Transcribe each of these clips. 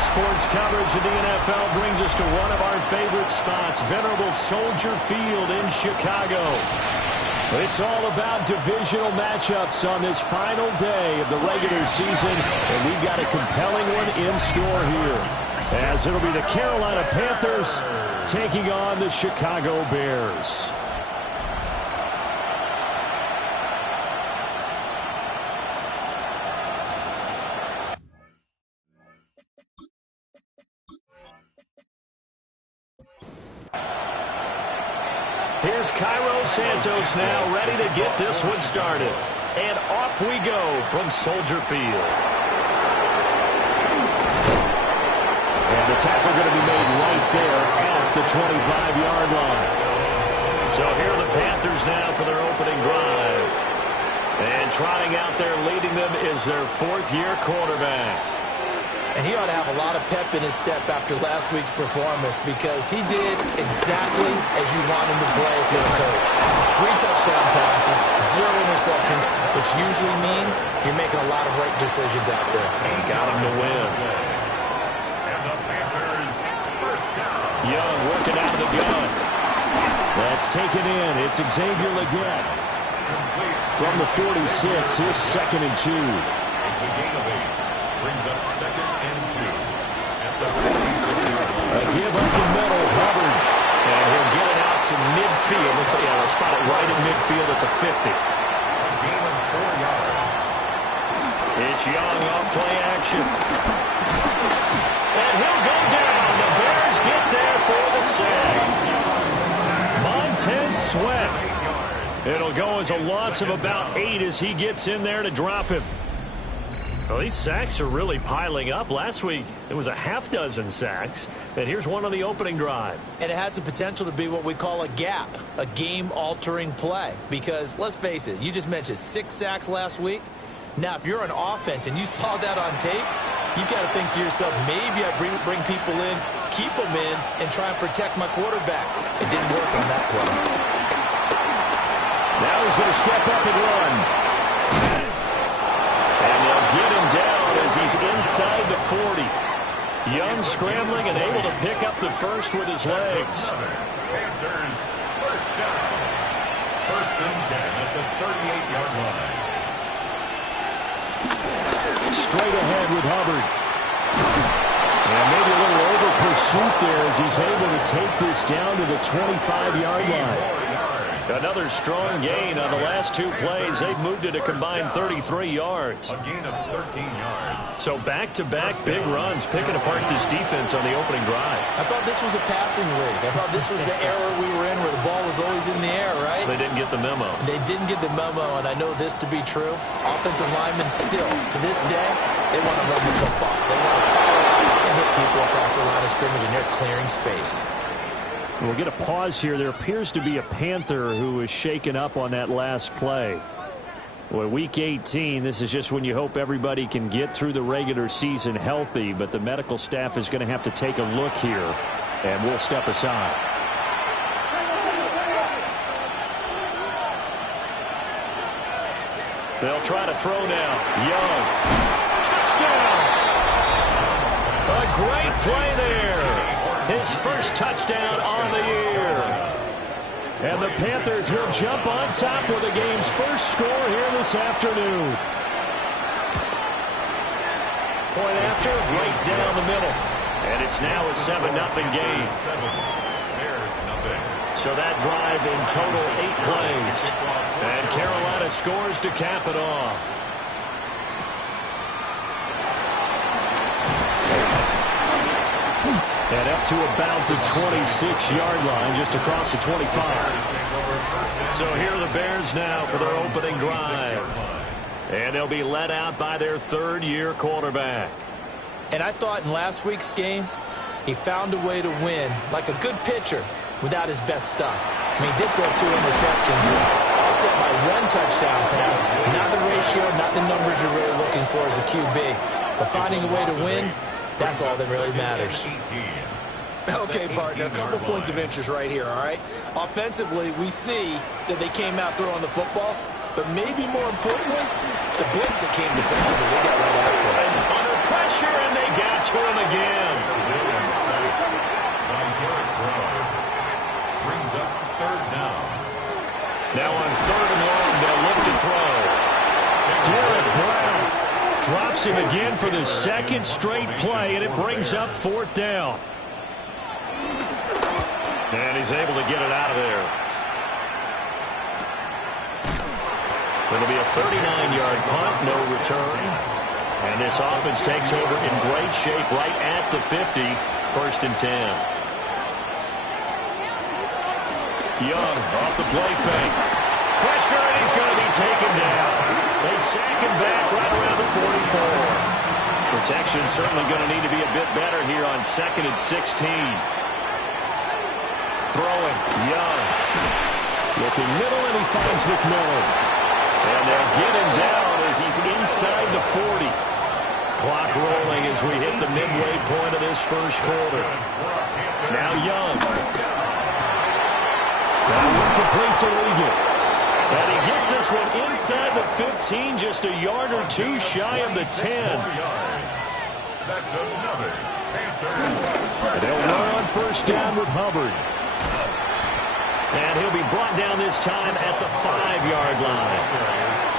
Sports coverage of the NFL brings us to one of our favorite spots, venerable Soldier Field in Chicago. It's all about divisional matchups on this final day of the regular season, and we've got a compelling one in store here, as it'll be the Carolina Panthers taking on the Chicago Bears. Here's Cairo Santos now ready to get this one started. And off we go from Soldier Field. And the tackle going to be made right there at the 25-yard line. So here are the Panthers now for their opening drive. And trotting out there leading them is their fourth-year quarterback. And he ought to have a lot of pep in his step after last week's performance, because he did exactly as you want him to play if you're a coach. 3 touchdown passes, 0 interceptions, which usually means you're making a lot of right decisions out there. And got him to win. And the Panthers first down. Young working out of the gun. That's taken in. It's Xavier Legette. From the 46, here's 2nd and 2. It's a gain of 8. Brings up 2nd and 2 at the 46-yard line. A give up the middle, Hubbard. And he'll get it out to midfield. Let's spot it right in midfield at the 50. A gain of 4 yards. It's Young off play action. And he'll go down. The Bears get there for the sack. Montez Sweat. It'll go as a loss of about 8 as he gets in there to drop him. Well, these sacks are really piling up. Last week, it was a half-dozen sacks. And here's one on the opening drive. And it has the potential to be what we call a gap, a game-altering play. Because, let's face it, you just mentioned 6 sacks last week. Now, if you're an offense and you saw that on tape, you've got to think to yourself, maybe I bring people in, keep them in, and try and protect my quarterback. It didn't work on that play. Now he's going to step up and run. And they'll get him down as he's inside the 40. Young scrambling and able to pick up the first with his legs. Panthers first down. 1st and 10 at the 38-yard line. Straight ahead with Hubbard. And maybe a little over pursuit there as he's able to take this down to the 25-yard line. Another strong gain on the last 2 plays. They've moved it a combined 33 yards. A gain of 13 yards. So back-to-back big runs, picking apart this defense on the opening drive. I thought this was a passing league. I thought this was the era we were in where the ball was always in the air, right? They didn't get the memo. They didn't get the memo, and I know this to be true. Offensive linemen still, to this day, they want to run the football. They want to follow out and hit people across the line of scrimmage, and they're clearing space. We'll get a pause here. There appears to be a Panther who was shaken up on that last play. Well, week 18, this is just when you hope everybody can get through the regular season healthy, but the medical staff is going to have to take a look here, and we'll step aside. They'll try to throw now. Young. Touchdown! A great play there. His first touchdown on the year. And the Panthers will jump on top with the game's first score here this afternoon. Point after, right down the middle. And it's now a 7-0 game. Bears nothing. So that drive in total 8 plays. And Carolina scores to cap it off. And up to about the 26-yard line, just across the 25. So here are the Bears now for their opening drive. And they'll be led out by their 3rd-year quarterback. And I thought in last week's game, he found a way to win, like a good pitcher, without his best stuff. I mean, he did throw 2 interceptions, offset by 1 touchdown pass. Not the ratio, not the numbers you're really looking for as a QB. But finding a way to win, that's all that really matters. Okay, partner, a couple points of interest right here, all right? Offensively, we see that they came out throwing the football, but maybe more importantly, the blitz that came defensively, they got right after it. Under pressure, and they got to him again. stops him again for the second straight play, and it brings up fourth down. And he's able to get it out of there. It'll be a 39-yard punt, no return. And this offense takes over in great shape right at the 50, 1st and 10. Young off the play fake. Pressure, and he's going to be taken down. They sack him back right around the 44. Protection certainly going to need to be a bit better here on 2nd and 16. Throwing, Young. Looking middle, and he finds McMillan. And they'll get him down as he's inside the 40. Clock rolling as we hit the midway point of this first quarter. Now Young. That one complete to Ligon. And he gets this one inside the 15, just a yard or two shy of the 10. That's another Panthers. They'll run on first down with Hubbard. And he'll be brought down this time at the 5-yard line.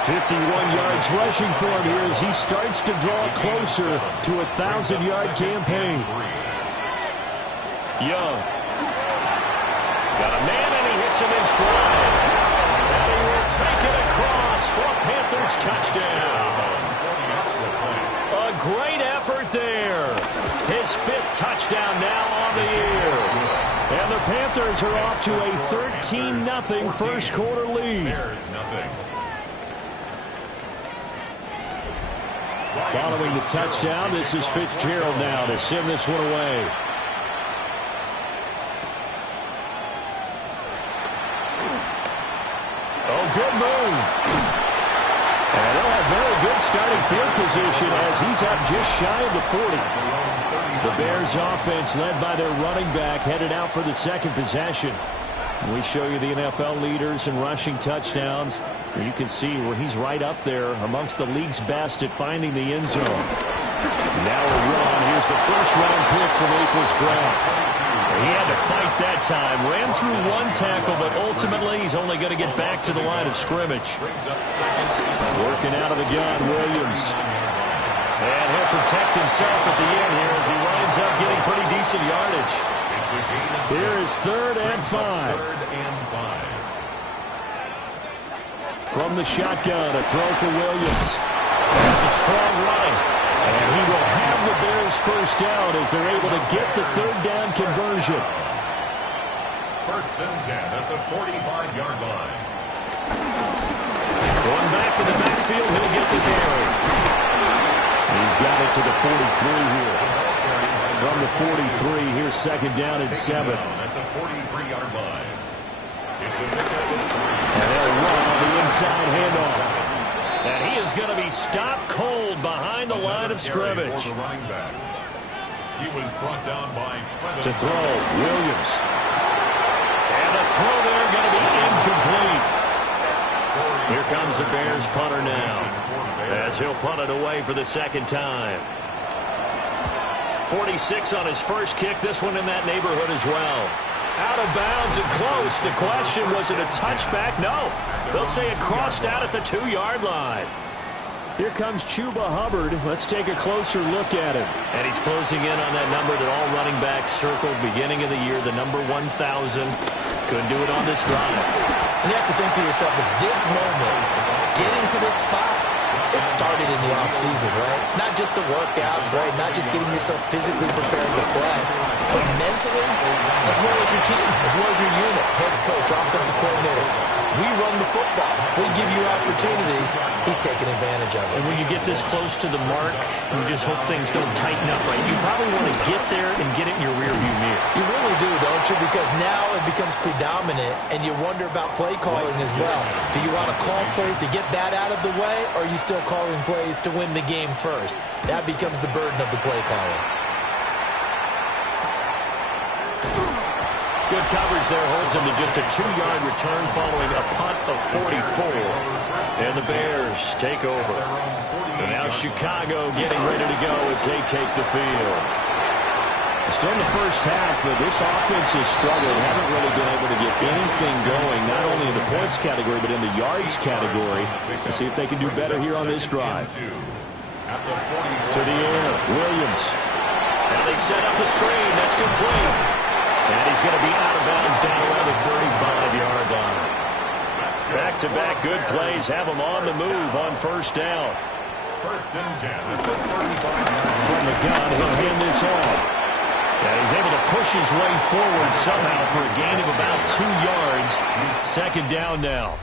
51 yards rushing for him here as he starts to draw closer to a 1,000-yard campaign. Young. Got a man, and he hits him in stride. And he will take it across for a Panthers touchdown. A great effort there. His 5th touchdown now on the year. And the Panthers are off to a 13-0 first quarter lead. Following the touchdown, this is Fitzgerald now to send this one away. Oh, good move. And they'll have very good starting field position as he's up just shy of the 40. The Bears offense led by their running back headed out for the second possession. We show you the NFL leaders in rushing touchdowns. You can see where he's right up there amongst the league's best at finding the end zone. Now a run. Here's the first-round pick from April's draft. He had to fight that time. Ran through one tackle, but ultimately he's only going to get back to the line of scrimmage. Working out of the gun, Williams. And he'll protect himself at the end here as he winds up getting pretty decent yardage. Here is 3rd and 5. From the shotgun, a throw for Williams. That's some strong running. And he will have the Bears first down as they're able to get the 3rd down conversion. 1st and 10 at the 45-yard line. Going back in the backfield, he'll get the carry. He's got it to the 43 here. From the 43, here's 2nd down and 7. At the 43-yard line. It's a and they'll run on the inside handoff. And he is going to be stopped cold behind the line of scrimmage. He was brought down by to throw, Williams. And the throw there going to be incomplete. Here comes the Bears punter now, as he'll punt it away for the 2nd time. 46 on his first kick, this one in that neighborhood as well. Out of bounds and close. The question, was it a touchback? No. They'll say it crossed out at the 2-yard line. Here comes Chuba Hubbard. Let's take a closer look at him. And he's closing in on that number that all running backs circled beginning of the year, the number 1,000. Couldn't do it on this drive. And you have to think to yourself, at this moment, getting to this spot, it started in the offseason, right? Not just the workouts, right? Not just getting yourself physically prepared to play, but mentally, as well as your team, as well as your unit, head coach, offensive coordinator. We run the football. We give you opportunities. He's taking advantage of it. And when you get this close to the mark, you just hope things don't tighten up, right? You probably want to get there and get it in your rearview mirror. You really do, don't you? Because now it becomes predominant, and you wonder about play calling as well. Do you want to call plays to get that out of the way, or are you still calling plays to win the game first? That becomes the burden of the play caller. Good coverage there, holds him to just a 2-yard return following a punt of 44. And the Bears take over. And now Chicago getting ready to go as they take the field. Still in the first half, but this offense has struggled. Haven't really been able to get anything going, not only in the points category, but in the yards category. Let's see if they can do better here on this drive. To the air, Williams. And they set up the screen. That's complete. And he's going to be out of bounds down around the 35-yard line. Back-to-back good plays have him on the move on first down. First and 10 at the 35-yard From the gun, he'll hand this off. And he's able to push his way forward somehow for a gain of about 2 yards. Second down now.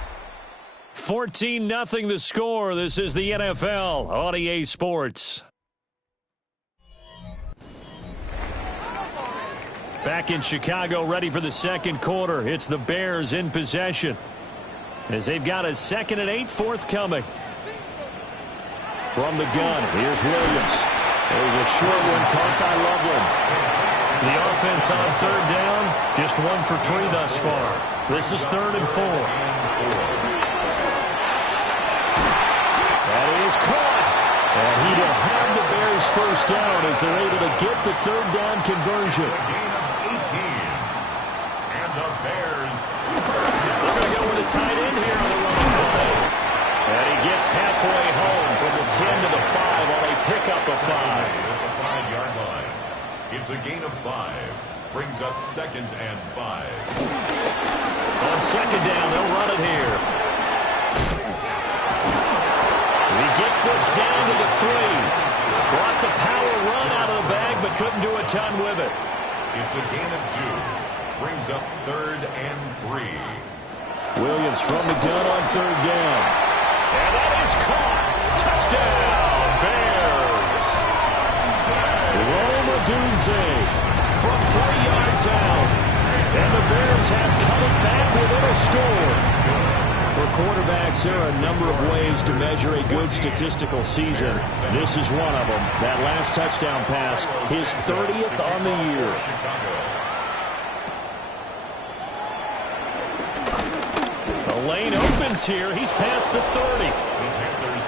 14-0 the score. This is the NFL on EA Sports. Back in Chicago, ready for the second quarter. It's the Bears in possession as they've got a 2nd and 8 forthcoming. From the gun, here's Williams. There's a short one caught by Loveland. The offense on third down, just 1 for 3 thus far. This is 3rd and 4. That is caught. And he will have the Bears first down as they're able to get the third down conversion. And the Bears. They're going to go with a tight end here on the run play. And he gets halfway home from the 10 to the 5 on a pickup of 5. At the 5-yard line. It's a gain of 5. Brings up 2nd and 5. On second down, they'll run it here. He gets this down to the 3. Brought the power run out of the bag, but couldn't do a ton with it. It's a gain of 2. Brings up 3rd and 3. Williams from the gun on third down. And that is caught. Touchdown, Bears. Rome Odunze from 3 yards out. And the Bears have come back within a score. For quarterbacks, there are a number of ways to measure a good statistical season. This is one of them. That last touchdown pass, his 30th on the year. The lane opens here. He's past the 30.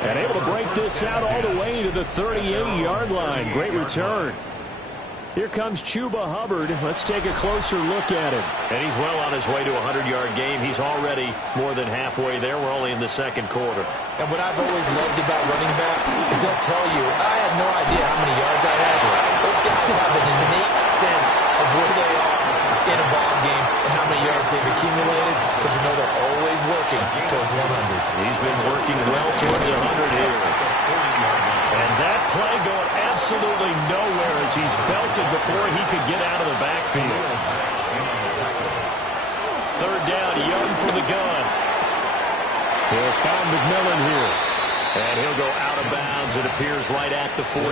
And able to break this out all the way to the 38-yard line. Great return. Here comes Chuba Hubbard. Let's take a closer look at him. And he's well on his way to a 100-yard game. He's already more than halfway there. We're only in the second quarter. And what I've always loved about running backs is they'll tell you, I had no idea how many yards I had. Those guys have an innate sense of where they are in a ball game and how many yards they've accumulated, because you know they're always working towards 100. He's been working well towards 100 here. And that play going absolutely nowhere as he's belted before he could get out of the backfield. Third down, Young from the gun. He'll find McMillan here. And he'll go out of bounds. It appears right at the 45.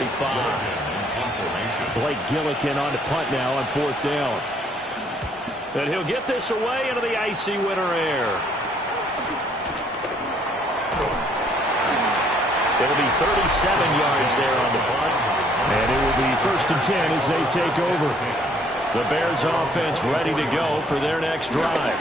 Blake Gillikin on to punt now on fourth down. And he'll get this away into the icy winter air. It'll be 37 yards there on the punt. And it will be 1st and 10 as they take over. The Bears offense ready to go for their next drive.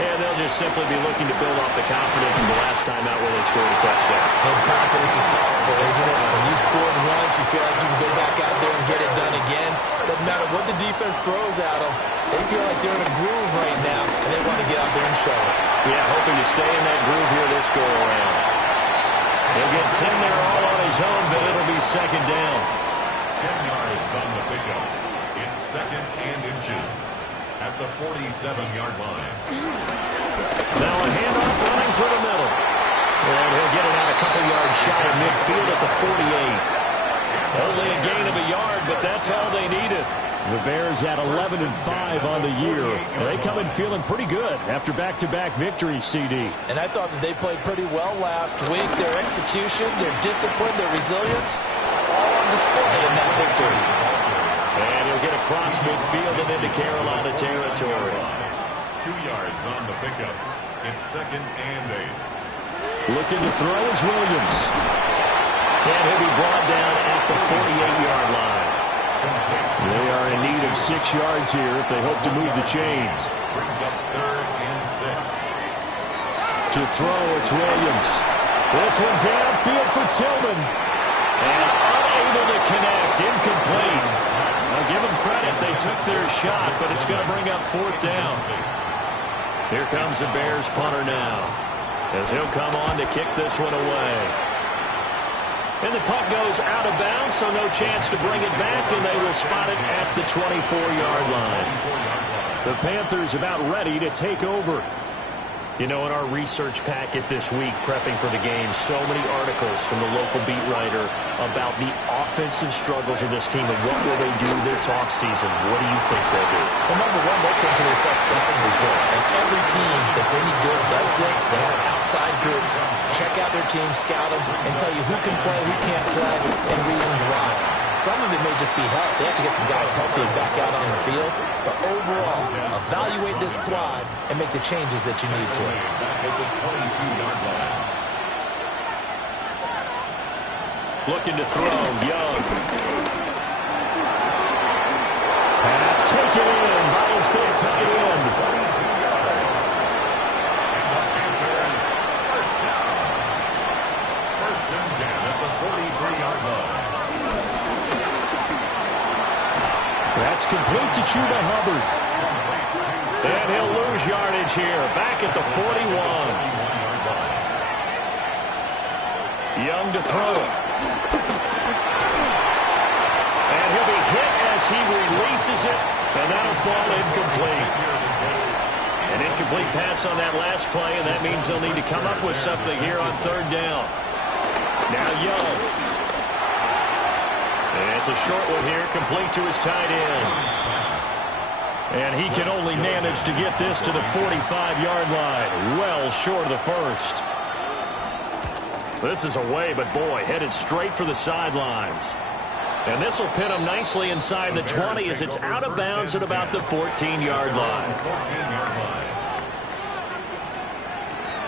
And they'll just simply be looking to build off the confidence of the last time out where they scored a touchdown. And confidence is powerful, isn't it? When you scored once, you feel like you can go back out there and get it done again. Doesn't matter what the defense throws at them. They feel like they're in a groove right now, and they want to get out there and show it. Yeah, hoping to stay in that groove here this go-around. He'll get 10 there all on his own, but it'll be second down. 10 yards on the pickup. It's 2nd and inches at the 47-yard line. Now a handoff running through the middle. And he'll get it out a couple yards shy of midfield at the 48. Only a gain of a yard, but that's all they needed. The Bears at 11-5 on the year. They come in feeling pretty good after back-to-back victories, CD. And I thought that they played pretty well last week. Their execution, their discipline, their resilience, all on display in that victory. And he'll get across midfield and into Carolina territory. 2 yards on the pickup. It's 2nd and 8. Looking to throw is Williams. And he'll be brought down at the 48-yard line. They are in need of 6 yards here if they hope to move the chains. Brings up 3rd and 6. To throw, it's Williams. This one downfield for Tillman. And unable to connect. Incomplete. I'll give them credit. They took their shot, but it's going to bring up 4th down. Here comes the Bears punter now, as he'll come on to kick this one away. And the puck goes out of bounds, so no chance to bring it back, and they will spot it at the 24-yard line. The Panthers about ready to take over. You know, in our research packet this week, prepping for the game, so many articles from the local beat writer about the offensive struggles of this team and what will they do this offseason. What do you think they'll do? Well, number one, they'll take to their self-stopping goal. And every team that's any good does this. They have outside groups, check out their team, scout them, and tell you who can play, who can't play, and reasons why. Some of it may just be health. They have to get some guys healthy and back out on the field. But overall, evaluate this squad and make the changes that you need to. Back at the 22-yard line. Looking to throw, Young. Pass taken in by his big tight end. 22 yards. And the Panthers, first down. First and 10 at the 43-yard line. That's complete to Chuba Hubbard. And he'll lose yardage here, back at the 41. Young to throw. And he'll be hit as he releases it, and that'll fall incomplete. An incomplete pass on that last play, and that means they'll need to come up with something here on third down. Now Young. And it's a short one here, complete to his tight end. And he can only manage to get this to the 45-yard line, well short of the first. This is away, but boy, headed straight for the sidelines. And this will pin him nicely inside the 20 as it's out of bounds at about the 14-yard line.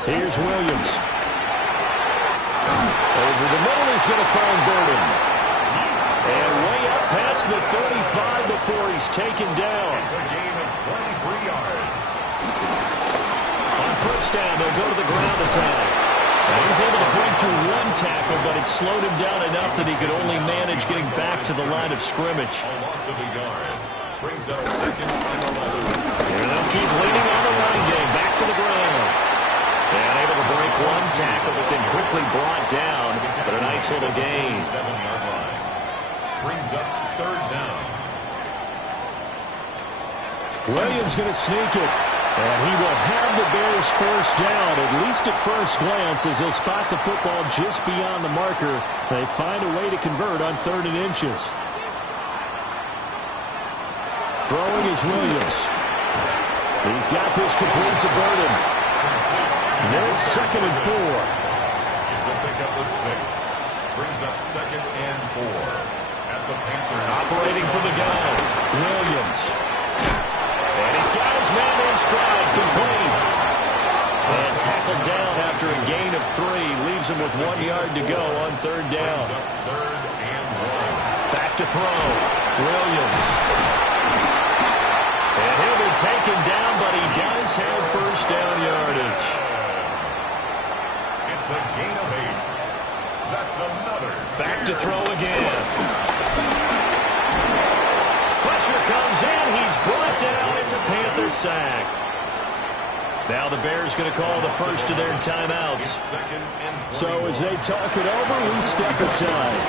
Here's Williams. Over the middle, he's going to find Burden. And way up past the 35 before he's taken down. It's a gain of 23 yards. On first down, they'll go to the ground attack. Now he's able to bring to one tackle, but it slowed him down enough that he could only manage getting back to the line of scrimmage. A loss of a yard. Brings up second and 11. And they'll keep leaning on the run game. Back to the ground. And able to break one tackle, but then quickly brought down. But a nice little gain. 7-yard line. Brings up third down. Williams going to sneak it. And he will have the Bears first down, at least at first glance, as he'll spot the football just beyond the marker. They find a way to convert on 3rd and inches. Throwing is Williams. He's got this complete to Burden. This 2nd and 4. It's a pickup of 6. Brings up 2nd and 4. At the Panthers. Operating for the gun, Williams. And he's got his man in stride, complete. And tackled down after a gain of 3. Leaves him with 1 yard to go on 3rd down. 3rd and 1. Back to throw, Williams. And he'll be taken down, but he does have first down yardage. It's a gain of 8. That's another. Back to throw again. Pressure comes in. He's brought down. It's a Panther sack. Now the Bears going to call the first of their timeouts. So as they talk it over, we step aside.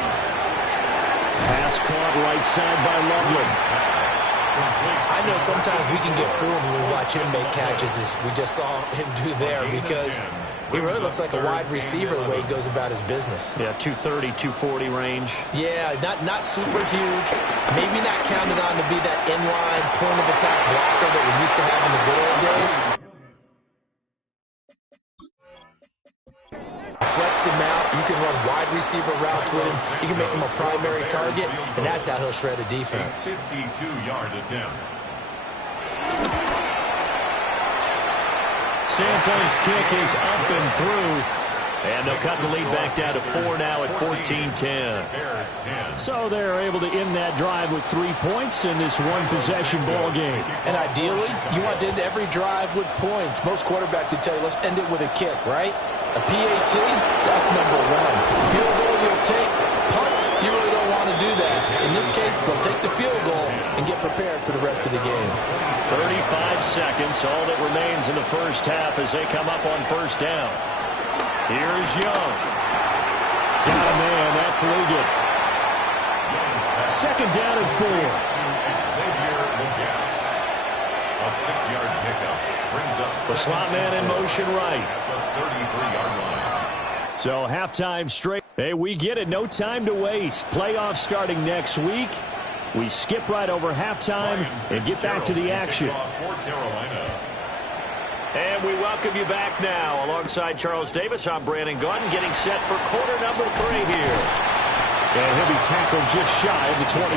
Pass caught right side by Loveland. I know sometimes we can get fooled when we watch him make catches, as we just saw him do there, because he really looks like a wide receiver the way he goes about his business. Yeah, 230, 240 range. Yeah, not super huge. Maybe not counted on to be that inline point-of-attack blocker that we used to have in the good old days. Flex him out. You can run wide receiver routes with him. You can make him a primary target, and that's how he'll shred a defense. 52-yard attempt. Santos' kick is up and through. And they'll cut the lead back down to 4 now at 14-10. Bears 10. So they're able to end that drive with 3 points in this one-possession ball game. And ideally, you want to end every drive with points. Most quarterbacks would tell you, let's end it with a kick, right? A PAT, that's number 1. Field goal you'll take. Punts, you really don't want to do that. In this case, they'll take the field goal and get prepared for the rest of the game. 35 seconds, all that remains in the first half as they come up on first down. Here's Young. Got a man. That's Ligon. Second down and 4. Xavier Legette. A 6-yard pickup brings up the slot man in motion right at the 33-yard line. So halftime straight. Hey, we get it. No time to waste. Playoffs starting next week. We skip right over halftime and get back to the action. And we welcome you back now. Alongside Charles Davis, I'm Brandon Gaudin, getting set for quarter number 3 here. And he'll be tackled just shy of the 25.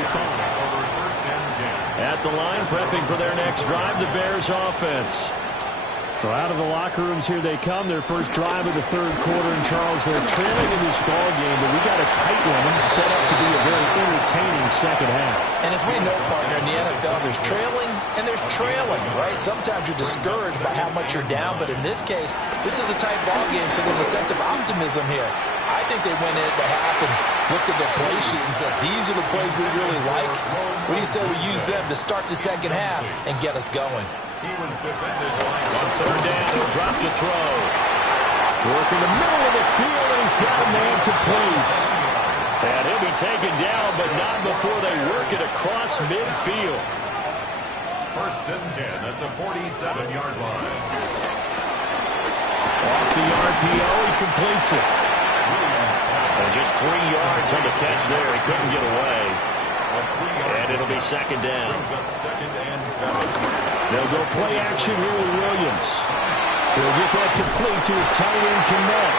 At the line, prepping for their next drive, the Bears offense. Well, out of the locker rooms here they come. Their first drive of the third quarter. And Charles, they're trailing in this ball game, but we got a tight one set up to be a very entertaining second half. And as we know, partner, in the NFL, there's trailing and there's trailing, right? Sometimes you're discouraged by how much you're down, but in this case, this is a tight ball game, so there's a sense of optimism here. I think they went into half and looked at their play sheet and said, these are the plays we really like. What do you say we use them to start the second half and get us going? He was defended on third down. He'll drop to throw. Working the middle of the field, and he's got a man complete. And he'll be taken down, but not before they work it across midfield. First and 10 at the 47-yard line. Off the RPO, he completes it. And just 3 yards on the catch there. He couldn't get away. And it'll be second down. They'll go play action here with Williams. He'll get that complete to his tight end, Kmet.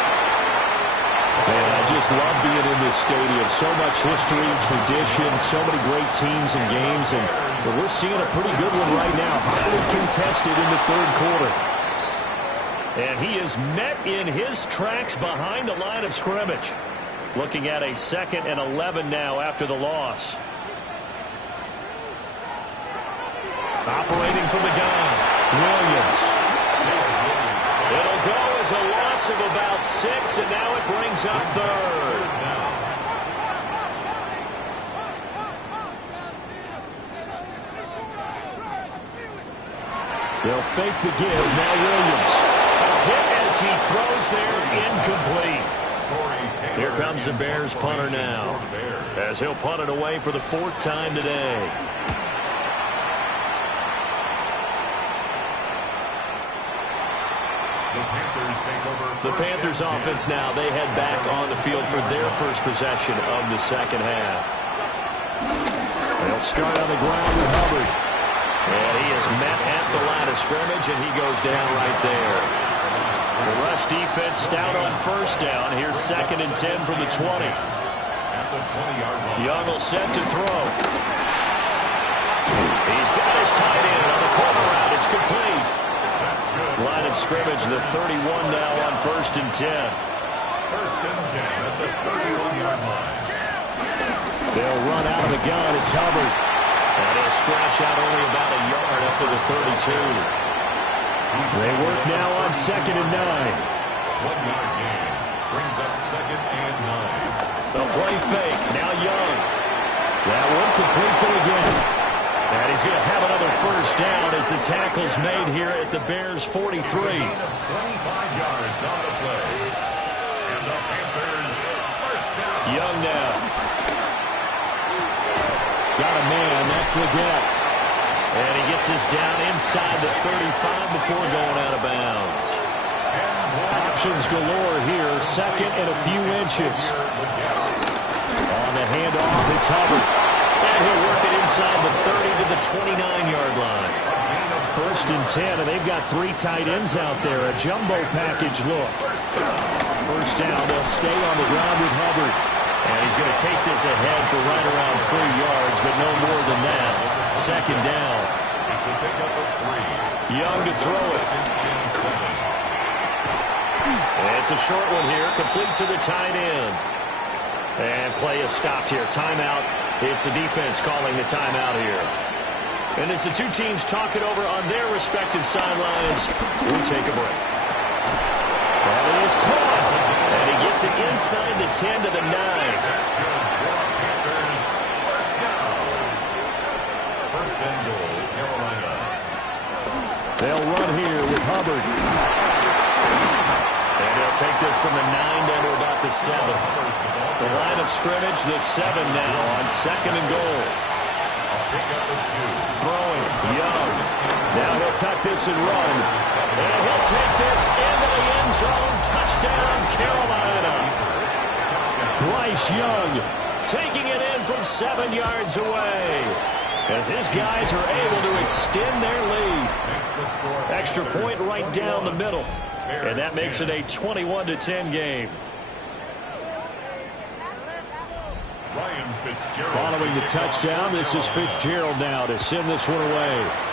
Man, I just love being in this stadium. So much history, tradition, so many great teams and games. And we're seeing a pretty good one right now. Highly contested in the third quarter. And he is met in his tracks behind the line of scrimmage. Looking at a 2nd and 11 now after the loss. Operating from the gun, Williams. It'll go as a loss of about 6, and now it brings up third. They'll fake the give. Now Williams. A hit as he throws there, incomplete. Here comes the Bears punter now, as he'll punt it away for the 4th time today. The Panthers offense now, they head back on the field for their first possession of the second half. They'll start on the ground with Hubbard. And he is met at the line of scrimmage, and he goes down right there. The rush defense stout on first down. Here's 2nd and 10 from the 20. Young will set to throw. He's got his tight end on the corner route. It's complete. Line of scrimmage, the 31 now on 1st and 10. 1st and 10 at the 31-yard line. They'll run out of the gun. It's Hubbard. And he'll scratch out only about a yard up to the 32. They work now on 2nd and 9. 1-yard gain brings up 2nd and 9. They'll play fake. Now Young. That one completes it again. And he's going to have another first down as the tackle's made here at the Bears' 43. 25 yards on the play. And the Panthers first down. Young now. Got a man. That's Legette. And he gets us down inside the 35 before going out of bounds. Options galore here. 2nd and a few inches. On the handoff, it's Hubbard. And he'll work it inside the 30 to the 29-yard line. 1st and 10, and they've got 3 tight ends out there. A jumbo package look. First down, they'll stay on the ground with Hubbard. And he's going to take this ahead for right around 3 yards, but no more than that. 2nd down. It's a pickup of 3. Young to throw it. It's a short one here, complete to the tight end. And play is stopped here. Timeout. It's the defense calling the timeout here. And as the two teams talk it over on their respective sidelines, we take a break. And it is caught. And he gets it inside the 10 to the 9. That's good for Panthers. First down. 1st and goal, Carolina. They'll run here with Hubbard. And they'll take this from the 9 down to about the 7. The line of scrimmage, the 7 now on 2nd and goal. Throwing, Young. Now he'll tuck this and run. And he'll take this into the end zone. Touchdown, Carolina. Bryce Young taking it in from 7 yards away, as his guys are able to extend their lead. Extra point right down the middle, and that makes it a 21-10 game. Following the touchdown, this is Fitzgerald now to send this one away.